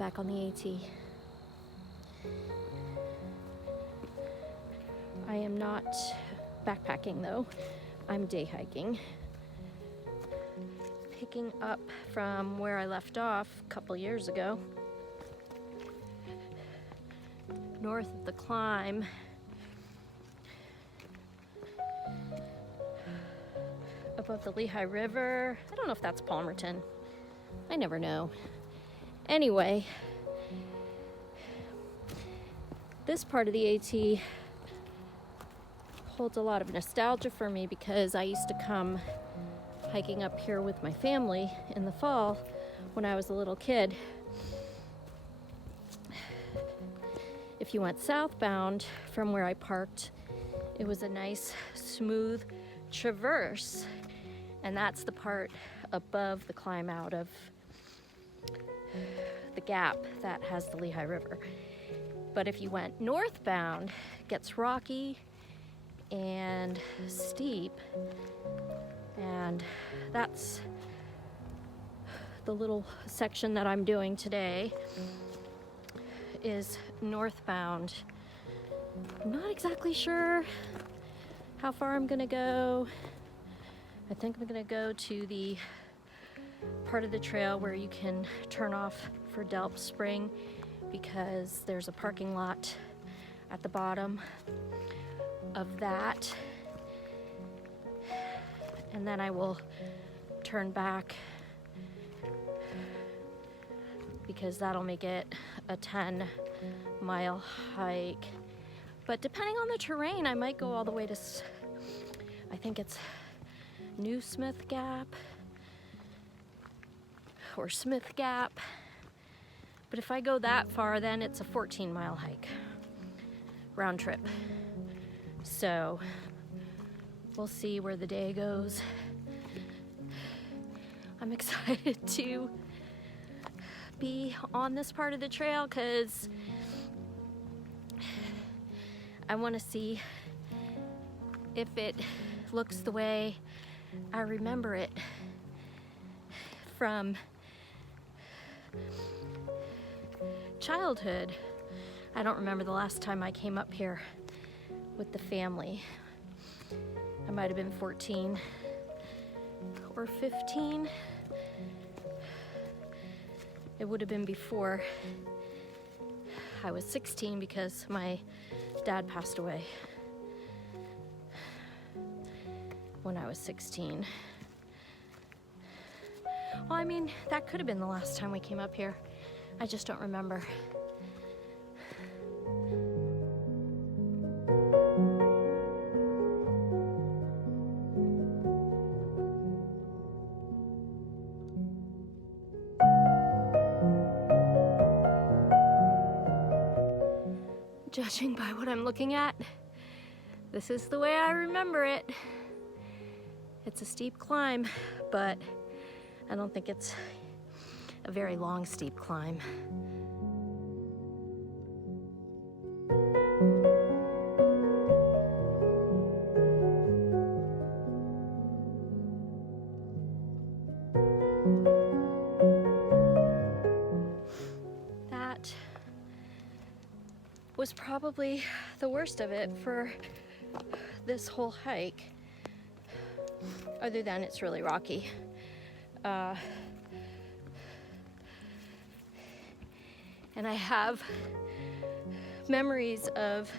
back on the AT. I am not backpacking though. I'm day hiking. Picking up from where I left off a couple years ago. North of the climb. Above the Lehigh River. I don't know if that's Palmerton. I never know. Anyway, this part of the AT holds a lot of nostalgia for me because I used to come hiking up here with my family in the fall when I was a little kid. If you went southbound from where I parked, it was a nice, smooth traverse, and that's the part above the climb out of the gap that has the Lehigh River. But if you went northbound, it gets rocky and steep, and that's the little section that I'm doing today is northbound. I'm not exactly sure how far I'm gonna go. I think I'm gonna go to the part of the trail where you can turn off for Delps Spring because there's a parking lot at the bottom of that. And then I will turn back because that'll make it a 10-mile hike. But depending on the terrain, I might go all the way to, I think it's New Smith Gap or Smith Gap. But if I go that far, then it's a 14-mile hike, round trip. So we'll see where the day goes. I'm excited to be on this part of the trail because I want to see if it looks the way I remember it from childhood. I don't remember the last time I came up here with the family. I might have been 14 or 15. It would have been before I was 16 because my dad passed away when I was 16. Well, I mean, that could have been the last time we came up here. I just don't remember. Judging by what I'm looking at, this is the way I remember it. It's a steep climb, but I don't think it's a very long, steep climb. That was probably the worst of it for this whole hike. Other than it's really rocky. And I have memories of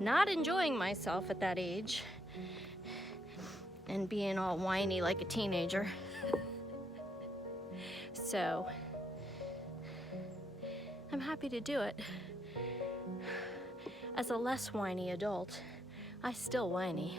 not enjoying myself at that age and being all whiny like a teenager. So I'm happy to do it. As a less whiny adult, I still whiny.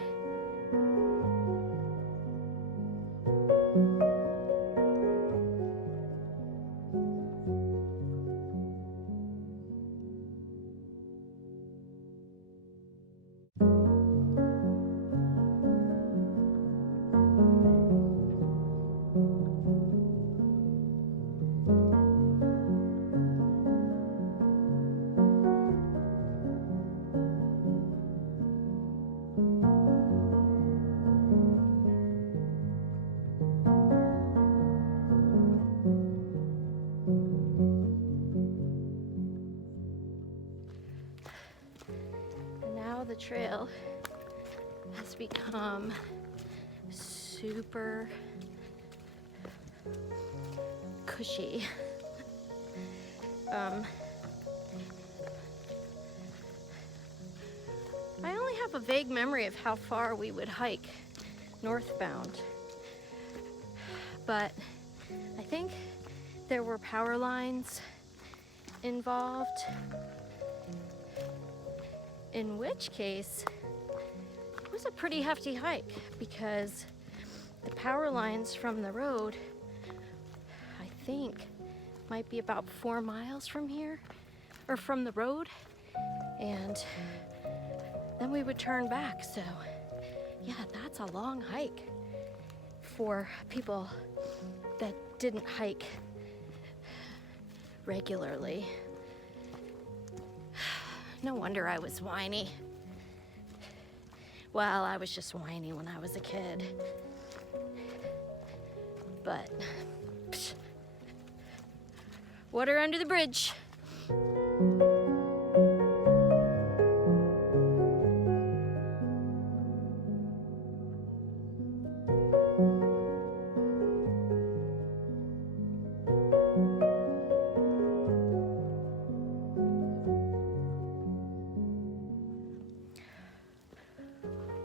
trail has become super cushy. I only have a vague memory of how far we would hike northbound, but I think there were power lines involved, in which case it was a pretty hefty hike because the power lines from the road, I think, might be about 4 miles from here, or from the road, and then we would turn back. So yeah, that's a long hike for people that didn't hike regularly. No wonder I was whiny. Well, I was just whiny when I was a kid. But psh, water under the bridge.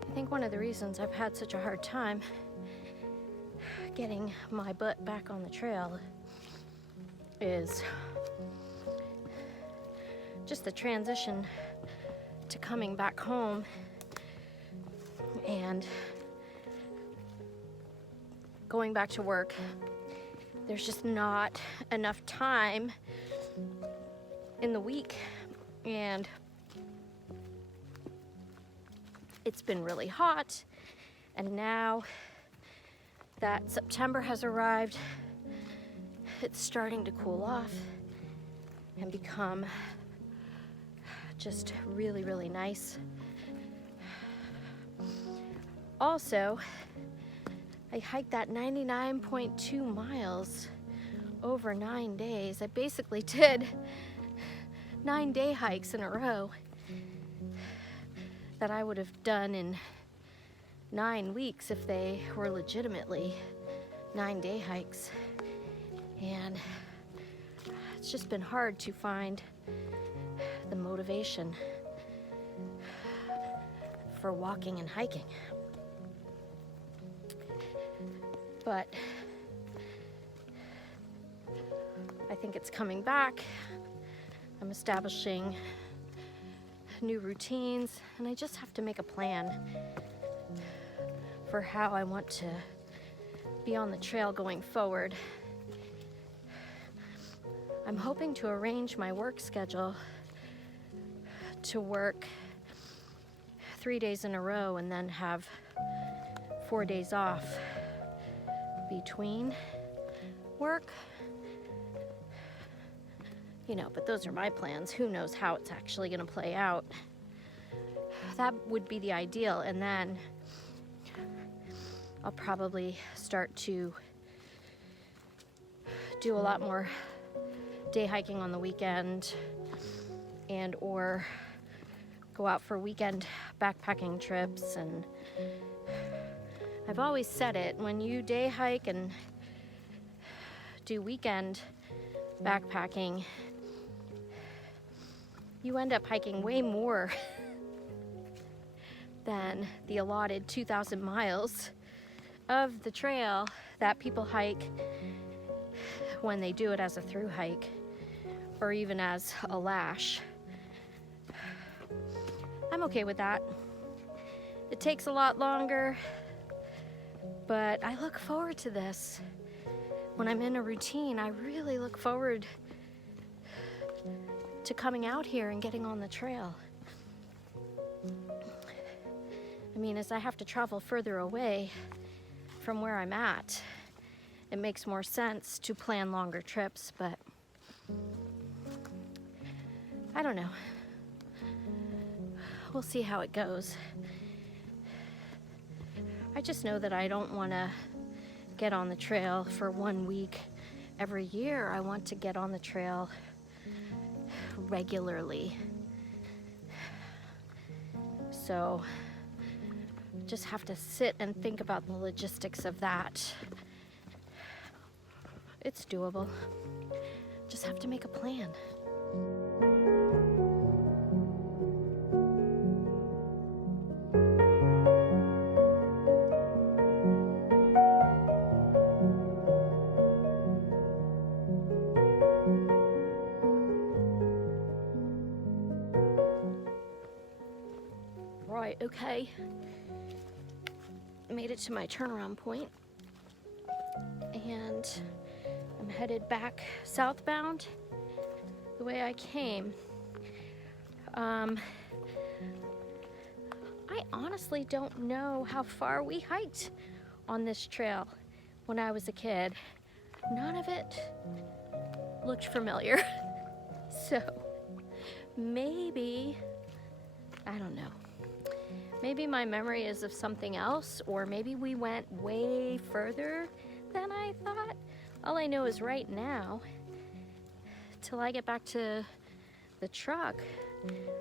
I think one of the reasons I've had such a hard time getting my butt back on the trail is just the transition to coming back home and going back to work. There's just not enough time in the week, and it's been really hot, and now that September has arrived, it's starting to cool off and become just really, really nice. Also, I hiked that 99.2 miles over 9 days. I basically did 9-day hikes in a row that I would have done in 9 weeks if they were legitimately 9-day hikes. And it's just been hard to find the motivation for walking and hiking. But I think it's coming back. I'm establishing new routines, and I just have to make a plan for how I want to be on the trail going forward. I'm hoping to arrange my work schedule to work 3 days in a row and then have 4 days off between work. You know, but those are my plans. Who knows how it's actually going to play out. That would be the ideal, and then I'll probably start to do a lot more day hiking on the weekend, and or go out for weekend backpacking trips. And I've always said it, when you day hike and do weekend backpacking, you end up hiking way more than the allotted 2,000 miles of the trail that people hike when they do it as a through hike or even as a lash. I'm okay with that. It takes a lot longer, but I look forward to this. When I'm in a routine, I really look forward to coming out here and getting on the trail. I mean, as I have to travel further away from where I'm at, it makes more sense to plan longer trips, but I don't know. We'll see how it goes. I just know that I don't want to get on the trail for 1 week every year. I want to get on the trail regularly. So just have to sit and think about the logistics of that. It's doable. Just have to make a plan. Right, okay. Made it to my turnaround point, and I'm headed back southbound the way I came. I honestly don't know how far we hiked on this trail when I was a kid. None of it looked familiar. So maybe, I don't know. Maybe my memory is of something else, or maybe we went way further than I thought. All I know is right now, till I get back to the truck,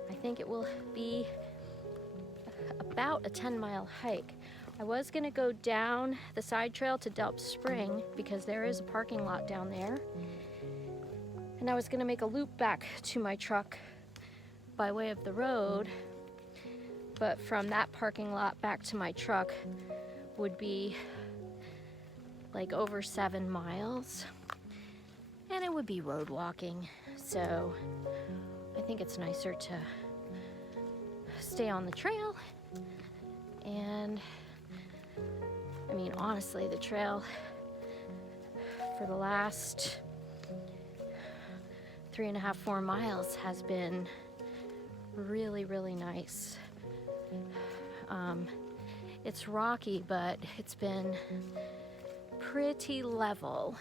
I think it will be about a 10-mile hike. I was gonna go down the side trail to Delps Spring because there is a parking lot down there. And I was gonna make a loop back to my truck by way of the road. But from that parking lot back to my truck would be like over 7 miles. And it would be road walking. So I think it's nicer to stay on the trail. And I mean, honestly, the trail for the last 3.5, 4 miles has been really, really nice. It's rocky, but it's been pretty level.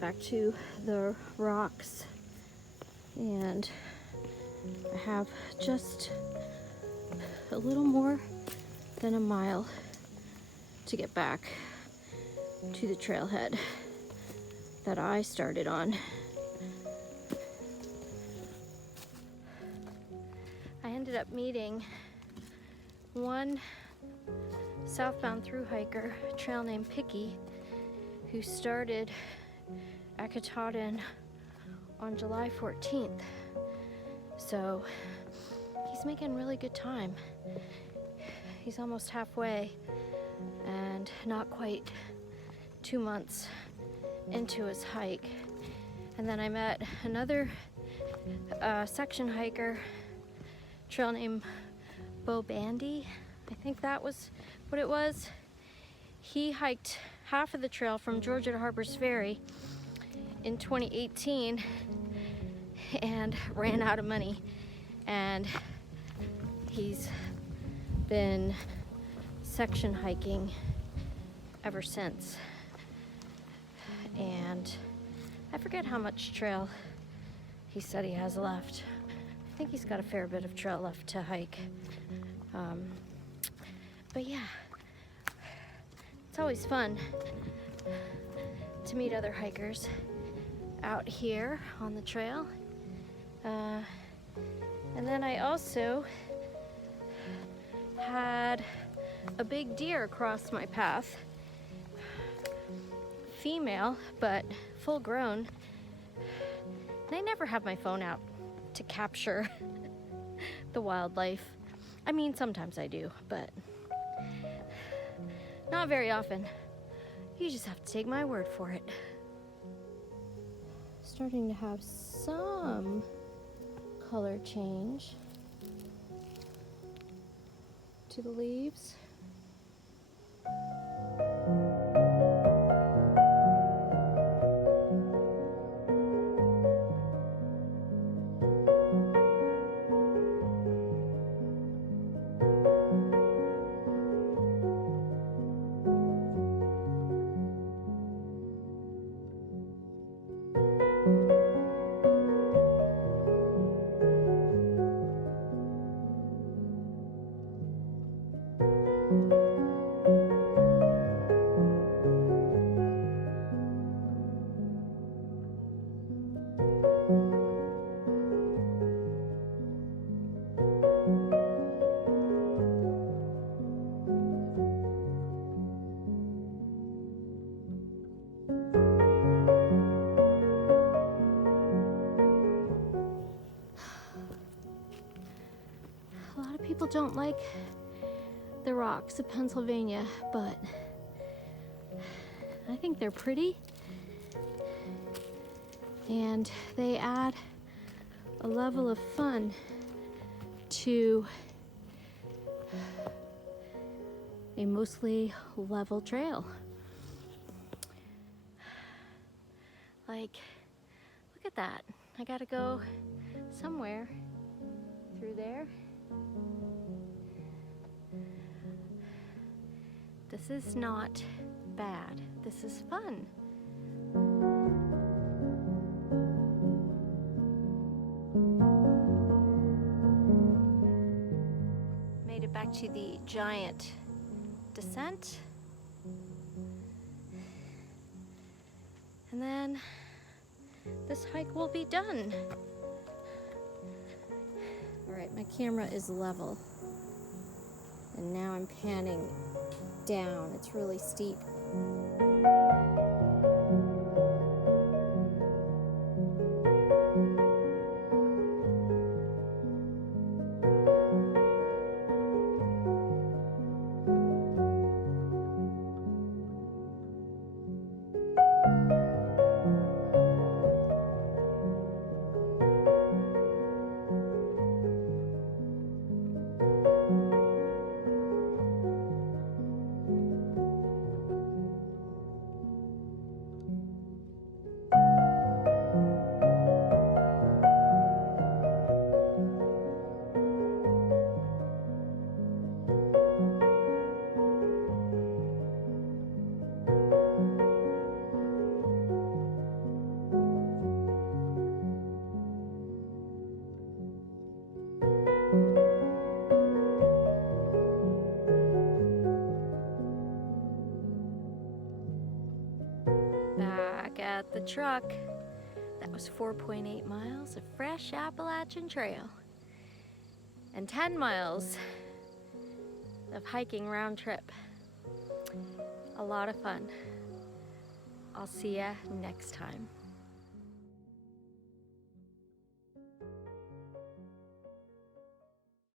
Back to the rocks, and I have just a little more than a mile to get back to the trailhead that I started on. I ended up meeting one southbound through hiker, a trail named Picky, who started at Katahdin on July 14th. So he's making really good time. He's almost halfway and not quite 2 months into his hike. And then I met another section hiker, trail named Bo Bandy. I think that was what it was. He hiked half of the trail from Georgia to Harper's Ferry in 2018 and ran out of money, and he's been section hiking ever since. And I forget how much trail he said he has left. I think he's got a fair bit of trail left to hike. But yeah, it's always fun to meet other hikers out here on the trail. And then I also had a big deer cross my path. Female, but full grown. And I never have my phone out to capture the wildlife. I mean, sometimes I do, but not very often. You just have to take my word for it. Starting to have some color change to the leaves. People don't like the rocks of Pennsylvania, but I think they're pretty, and they add a level of fun to a mostly level trail. Like, look at that. I gotta go somewhere through there. This is not bad. This is fun. Made it back to the giant descent. And then this hike will be done. All right, my camera is level. And now I'm panning down. It's really steep. Back at the truck. That was 4.8 miles of fresh Appalachian trail and 10 miles of hiking round trip. A lot of fun. I'll see ya next time.